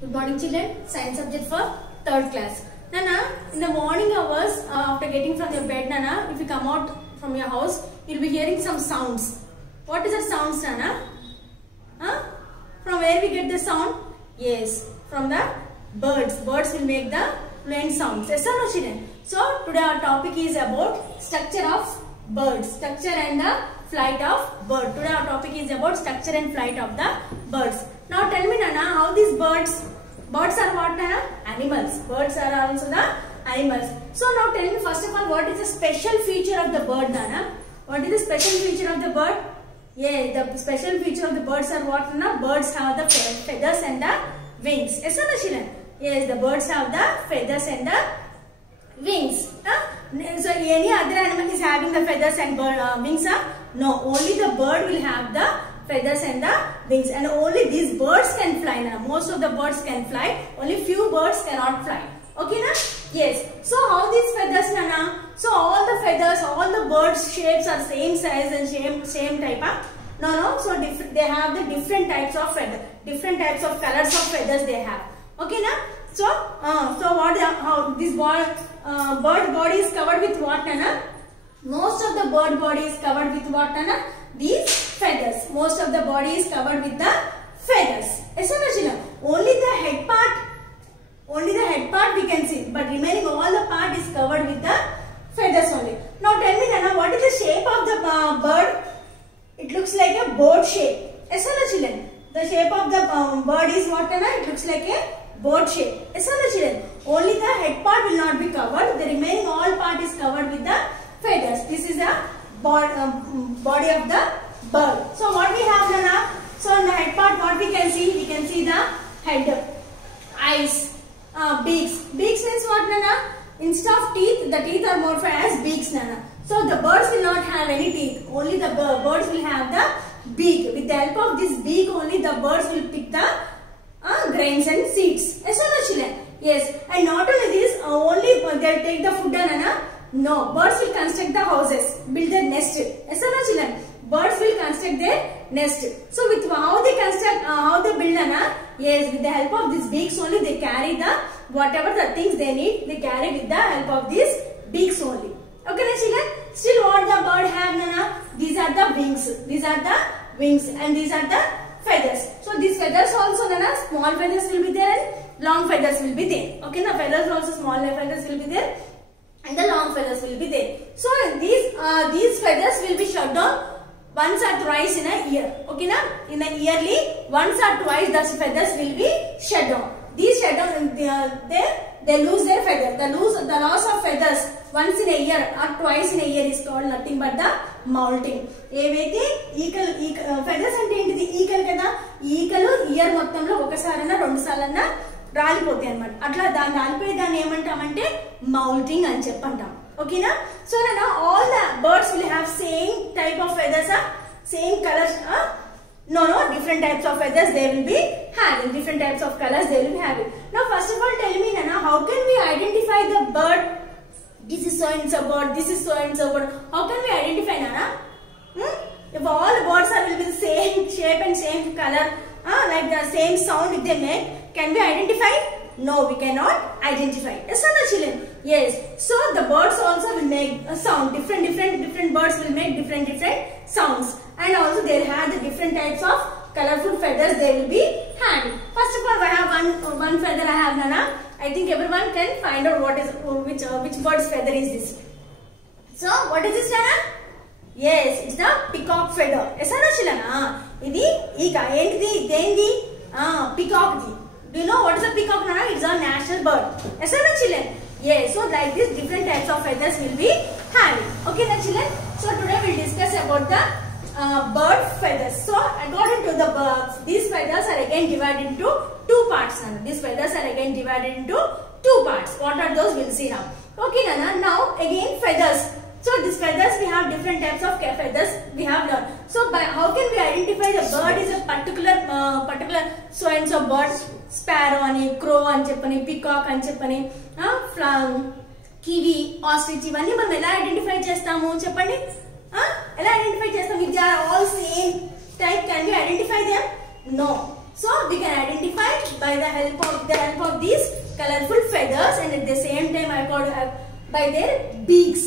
Good morning, children. Science subject for 3rd class. Nana, in the morning hours, after getting from your bed, Nana, if you come out from your house, you'll be hearing some sounds. What is the sounds, Nana? From where we get the sound? Yes, from the birds. Birds will make the fluent sounds. Yes or no, children? So today our topic is about structure of birds. Structure and the flight of bird. Today our topic is about structure and flight of the birds. Now tell me, Nana, how these birds are what, Nana? Animals. Birds are also the animals. So now tell me first of all, what is the special feature of the bird, Nana? What is the special feature of the bird? Yeah, the special feature of the birds are what, Nana? Birds have the feathers and the wings. Yes or no, children? Yes, the birds have the feathers and the wings. So any other animal is having the feathers and wings? No, only the bird will have the feathers and the wings, and only these birds can fly. Now most of the birds can fly, only few birds cannot fly. Okay, na? Yes. So how these feathers, Nana? So all the feathers, all the birds shapes are same size and same type. No. So they have the different types of feather, different types of colors of feathers they have. Okay, na? So what? How this bird body is covered with what, Nana? Most of the bird body is covered with what, Nana? These feathers. Most of the body is covered with the feathers. Yes or no, children? Only the head part we can see, but remaining all the part is covered with the feathers only. Now tell me, Nana, what is the shape of the bird? It looks like a boat shape. Yes or no, children? The shape of the bird is what, Nana? It looks like a boat shape. Yes or no, children? Only the head part will not be covered. The remaining all part is covered with the feathers. This is a body of the bird. So what we have, Nana? So in the head part, what we can see? We can see the head, eyes, beaks. Beaks means what, Nana? Instead of teeth, the teeth are modified as beaks, Nana. So the birds will not have any teeth. Only the birds will have the beak. With the help of this beak, only the birds will pick the grains and seeds. Yes or no, children? Yes. And not only this, only they will take the food, Nana. No, birds will construct the houses, build their nest. Yes or no, children? Birds will construct their nest. So with how they construct, how they build, Nana? Yes, with the help of these beaks only they carry the whatever the things they need. They carry with the help of these beaks only. Okay, na, children? Still, what the bird have, Nana? These are the wings. These are the wings, and these are the feathers. So these feathers also, Nana, small feathers will be there and long feathers will be there. Okay, na, feathers also small feathers will be there and the long feathers will be there. So these feathers will be shut down once or twice in a year. Okay, na? In a yearly, once or twice the feathers will be shut down. These shut down, they lose their feathers. The loss of feathers once in a year or twice in a year is called nothing but the molting. ఏవైతే feathers అంటే ఏంటిది? ఈకలు కదా. ఈకలు year మొత్తంలో ఒకసారన్నా రెండు సార్లన్నా రాలిపోతాయి అన్నమాట. అట్లా దాన్ని రాలిపోయే దాన్ని ఏమంటామంటే మౌల్టింగ్ అని చెప్పంటాం. ఓకేనా? సో నా all the birds will have same type of feathers, same colors. No, different types of feathers they will be having. Different types of colors they will be having. Now first of all tell me, Nana, how can we identify the bird? This is so and so bird, this is so and so bird. How can we identify, Nana? If all birds are will be the same shape and same color, like the same sound if they make, can we identify? No, we cannot identify. Yes or no, children? Yes. So the birds also will make a sound. Different birds will make different sounds, and also they will have the different types of colorful feathers they will be having. First of all, I have one feather I have, Nana. I think everyone can find out what is which bird's feather is this. So what is this, Nana? Yes, it's the peacock feather. Yes or no, children? Idi ika enti dendi peacock. Do you know what is a peacock, Nana? It's a national bird. Yes or no, children? Yes. So like this, different types of feathers will be having. Okay, na, children? So today we'll discuss about the bird feathers. So according to the birds, these feathers are again divided into two parts, Nana. These feathers are again divided into two parts. What are those? We'll see now. Okay, Nana. Now again feathers. So these feathers, we have different types of feathers we have learned. So by how can we identify the bird is a particular so and so bird? Sparrow ani, crow ani cheppani, peacock ani cheppani, kiwi, ostrich ivanni మనం ఎలా identify చేస్తాము చెప్పండి? ఎలా identify చేస్తాం? If they are all same type, can we identify them? No. So we can identify by the help of these colorful feathers, and at the same time by their beaks.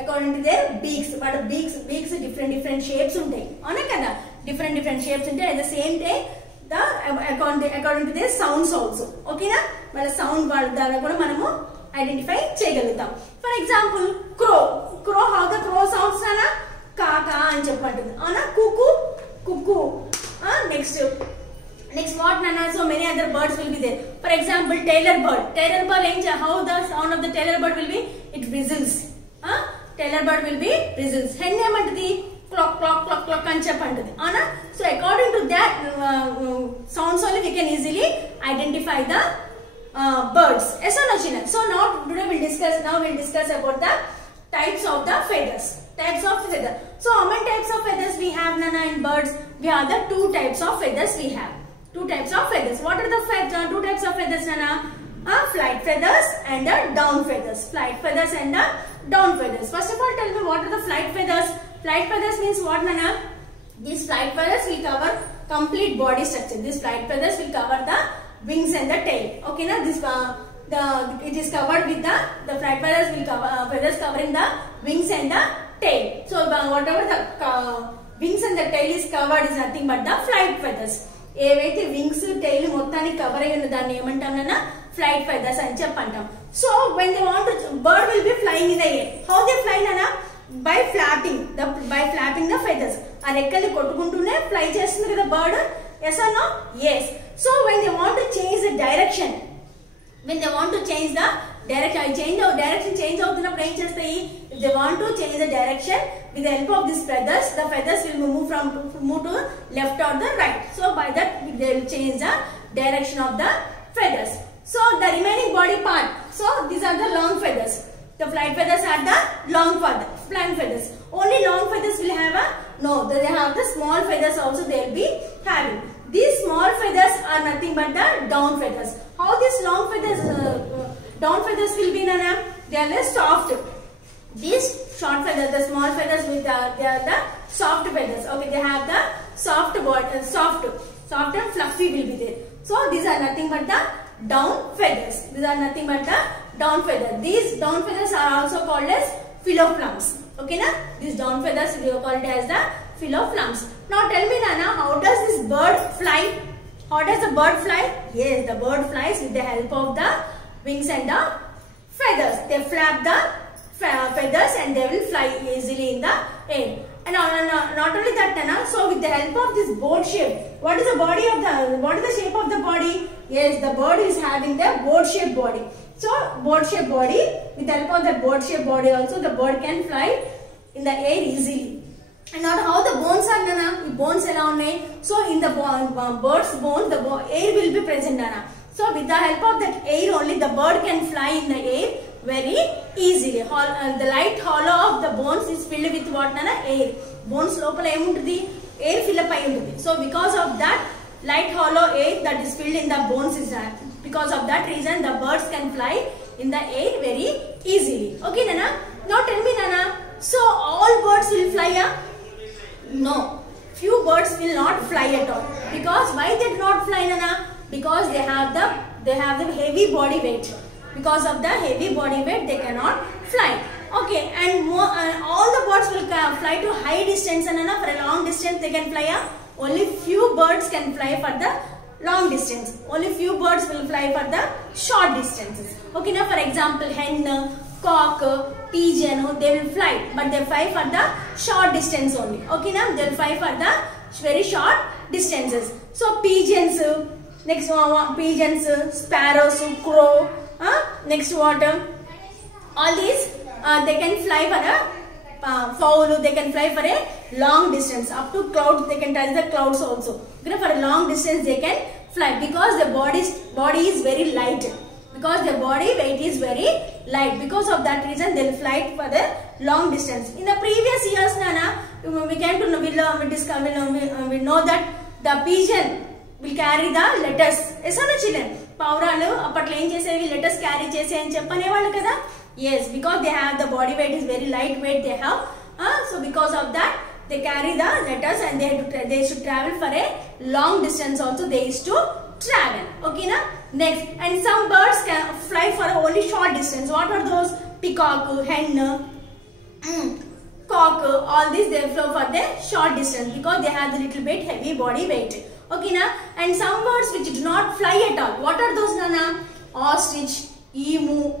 According to their beaks, but beaks different shapes ఉంటాయి అవునా కదా, different shapes ఉంటాయి. At the same time according to their sounds also. ఓకేనా, వాళ్ళ sound ద్వారా కూడా మనము identify చేయగలుగుతాం. For example crow how the crow sounds నానా కాకా అని చెప్పంటుంది అవునా, కుకు కుక్కు. Next what nana, so many other birds will be there. For example, tailor bird how the sound of the tailor bird will be, it whistles. Tailor bird will be whistles. Hen emantadi clock clock clock clock అని చెప్పంటుంది అవునా. So according to that sounds only we can easily identify the birds. Yes or no children? So now today we'll discuss about the types of the feathers. So how many types of feathers we have nana in birds? We have the two types of feathers we have. Two types of feathers. What are the two types of feathers nana? Flight feathers and the down feathers. Flight feathers and the down feathers. First of all, tell me what are the flight feathers? Flight feathers means what nana? These flight feathers will cover complete body structure. These flight feathers will cover the wings and the tail. Okay na, this it is covered with the flight feathers will cover feathers covering the wings and the tail. So whatever the wings and the tail is covered is nothing but the flight feathers. ఏవైతే wings tail మొత్తాన్ని cover అయ్యి ఉన్న దాన్ని ఏమంటామన్నా flight feathers అని చెప్పంటాం. So when they want to, bird will be flying in the air. How they fly nana? By flapping the feathers. ఆ రెక్కల్ని కొట్టుకుంటూనే fly చేస్తుంది కదా bird. yes or no? Yes. So when they want to change the direction, change అవుతున్నప్పుడు ఏం చేస్తాయి? If they want to change the direction with the help of these feathers, the feathers will move to left or the right. So by that they will change the direction of the feathers. So the remaining body part, so these are the long feathers. The flight feathers are the long feathers. Only long feathers will have they have the small feathers also they will be having. These small feathers are nothing but the down feathers. How these long feathers down feathers will be nana? They are less soft. These short feathers, the small feathers they are the soft feathers. Okay, they have the soft and fluffy will be there. So these are nothing but the down feathers. These down feathers are also called as phylloplums. Okay na? These down feathers we are called as the phylloplums. Now tell me nana, how does this bird fly? How does the bird fly? Yes, the bird flies with the help of the wings and the feathers. They flap the feathers and they will fly easily in the air. And not only that nana, so with the help of this boat shape, what is the shape of the body? Yes, the bird is having the boat shaped body. So boat shaped body, with the help of the boat shaped body also the bird can fly in the air easily. And not how the bones are nana, bones ela unnai. So in the bird's bones the air will be present nana. So with the help of that air only the bird can fly in the air very easily. The light hollow of the bones is filled with what nana? Air. Bones lopala em untadi? Air fill up ayi untadi. So because of that light hollow air that is filled in the bones is that. Because of that reason the birds can fly in the air very easily. Okay nana? Now tell me nana, so all birds will fly? No. Few birds will not fly at all. Because why they do not fly nana? Because they have the heavy body weight. Because of the heavy body weight they cannot fly. Okay, and all the birds will fly to high distance and for a long distance they can fly. Only few birds can fly for the long distance. Only few birds will fly for the short distances. Okay, now for example hen, cock, pigeon, they will fly, but they fly for the short distance only. Okay, now they will fly for the very short distances. So pigeons, next pigeons, sparrows, crow, next what? All these they can fly for a fowl. They can fly for a long distance up to clouds. They can touch the clouds also. Okay, for a long distance they can fly because the body is very light. Because their body weight is very light. Because of that reason they will fly for the long distance. In the previous years nana, we came to know, we know that the pigeon will carry the letters. Yes or no children? Pauralu appatlo em chesevi letters carry chese ani cheppane kada. Yes, because they have the body weight is very light weight they have. So because of that they carry the letters and they should travel for a long distance also they used to travel. Okay na? Next, and some birds can fly for only short distance. What are those? Peacock, hen, cock, all these they fly for the short distance because they have the little bit heavy body weight. Okay na? And some birds which do not fly at all. What are those, Nana? Ostrich, emu,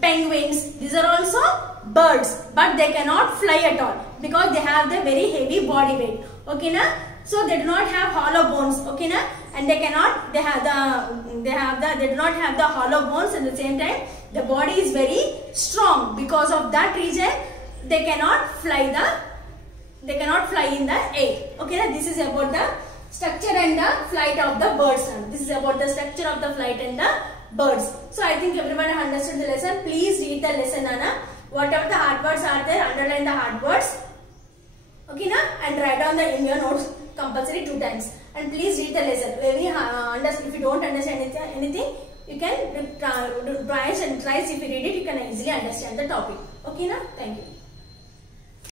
penguins. These are also birds, but they cannot fly at all because they have the very heavy body weight. Okay na? So they do not have hollow bones. Okay na? And they do not have the hollow bones. At the same time, the body is very strong. Because of that reason, they cannot fly in the air. Okay na? This is about the structure and the flight of the birds. This is about the structure of the flight and the birds. So I think everyone understood the lesson. Please read the lesson, Nana. Whatever the hard words are there, underline the hard words. Okay na? And write down in your notes compulsory 2 times. And please read the lesson. If you don't understand anything, you can try and if you read it, you can easily understand the topic. Okay na? Thank you.